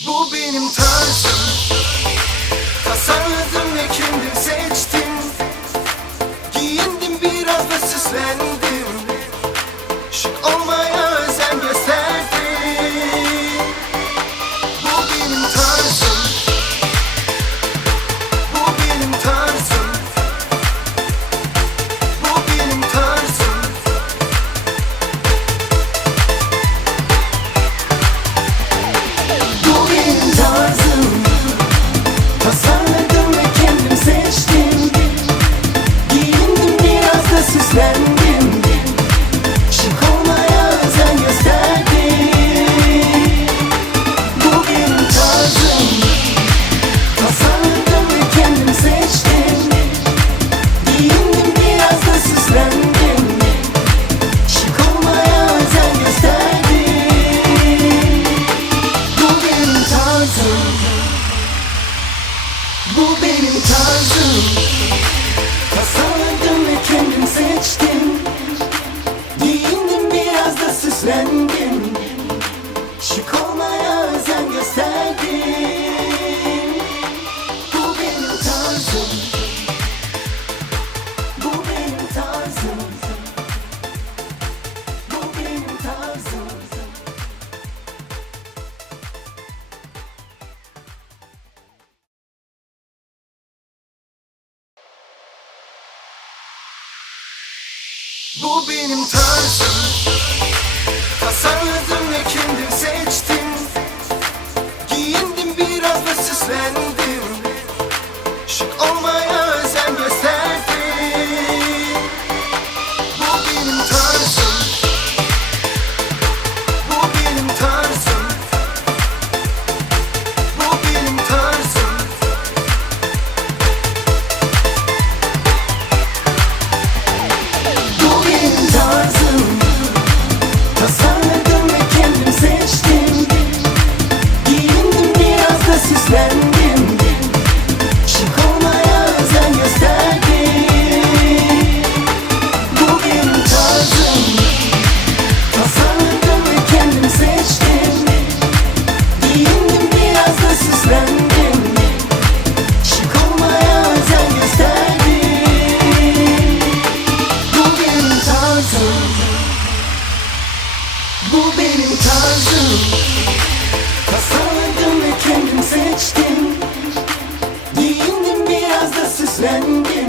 Bu benim tarzım. Tasarladım ve kendim seçtim. Giyindim biraz da süslendim. Heveslendim Şık olmaya özen gösterdim. Bu benim tarzım. Bu benim tarzım. Bu benim tarzım. Bu benim tarzım. Bu benim tarzım. Tasarladım ve kendim seçtim. Giyindim biraz da süslendim.